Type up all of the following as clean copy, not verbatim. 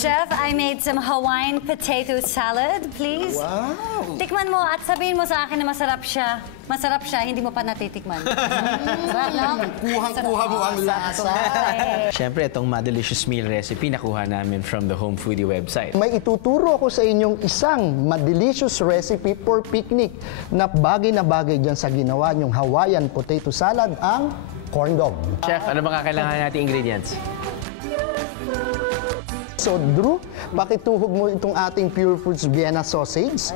Chef, I made some Hawaiian potato salad, please. Wow! Tikman mo at sabihin mo sa akin na masarap siya. Masarap siya, hindi mo pa natitikman. Sarap, no? Kuhang-kuha mo ang lasa. Siyempre, itong Madelicious Meal recipe nakuha namin from the Home Foodie website. May ituturo ako sa inyong isang madelicious recipe for picnic na bagay dyan sa ginawa niyong Hawaiian potato salad, ang corn dog. Chef, ano ba kakailangan nating ingredients? So, Drew, pakituhog mo itong ating Pure Foods Vienna sausage.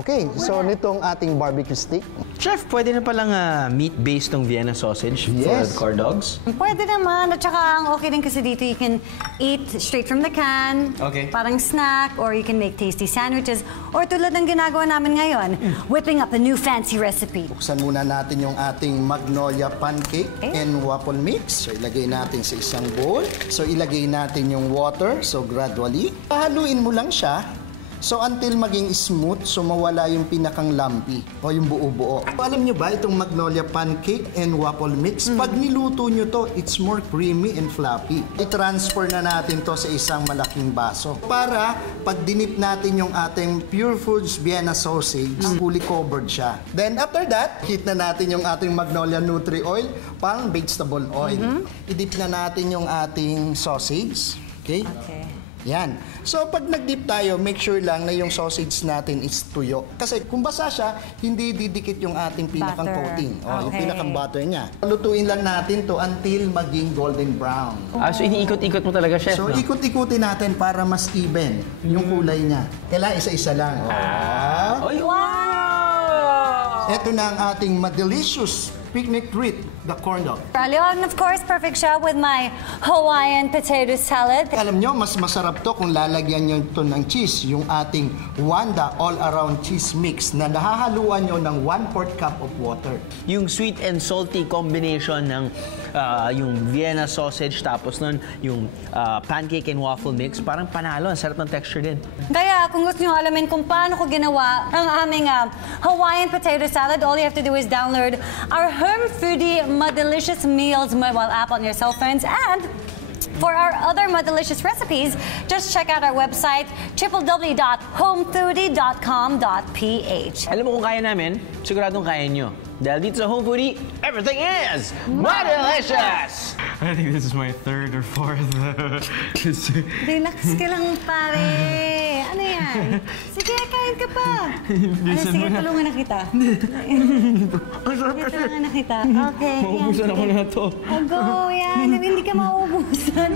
Okay, so nitong ating barbecue stick. Chef, pwede na palang meat-based tong Vienna sausage Yes. for corn dogs? Pwede naman. At saka ang okay din kasi dito, you can eat straight from the can. Okay. Parang snack, or you can make tasty sandwiches. Or tulad ng ginagawa namin ngayon, whipping up a new fancy recipe. Buksan muna natin yung ating magnolia pancake and waffle mix. So, ilagay natin sa isang bowl. So, ilagay natin yung water. So, gradually. Haluin mo lang siya. So, until maging smooth, so mawala yung pinakang lumpy o yung buo-buo. Alam nyo ba, itong magnolia pancake and waffle mix, pag niluto nyo to, it's more creamy and fluffy. I-transfer na natin to sa isang malaking baso. Para pag dinip natin yung ating Pure Foods Vienna sausage, fully covered siya. Then after that, heat na natin yung ating magnolia nutri oil, pang vegetable oil. I-dip na natin yung ating sausage. Okay? Yan. So, pag nag-dip tayo, make sure lang na yung sausage natin is tuyo. Kasi kung basa siya, hindi didikit yung ating pinakang Butter. coating. Yung pinakang butter niya. Lutuin lang natin to until maging golden brown. So, iniikot-ikot mo talaga, Chef, So, no? ikot-ikutin natin para mas even yung kulay niya. Kailangan isa-isa lang. Ay, Wow! Ito na ang ating madelicious picnic treat, the corn dog. And of course, perfect siya with my Hawaiian potato salad. Alam nyo, mas masarap to kung lalagyan nyo ito ng cheese, yung ating Wanda all-around cheese mix na nahahaluan nyo ng 1/4 cup of water. yung sweet and salty combination ng yung Vienna sausage tapos nun yung pancake and waffle mix, parang panalo. Ang sarap ng texture din. Kaya kung gusto nyo alamin kung paano ko ginawa ang aming Hawaiian potato salad, all you have to do is download our Home Foodie Madelicious Meals mobile app on your cell phones. And for our other Madelicious recipes, just check out our website, www.homefoodie.com.ph. Alam mo kung kaya namin, siguradong kaya nyo. Dahil dito sa Home Foodie, everything is Madelicious! I think this is my third or fourth. Relax ka lang, pare. Ano yan? Sige, kain ka pa. Sige, tulungan na kita. Sige, tulungan na kita. Okay. Maubusan ako na to. Go, yan. Hindi ka mauubusan.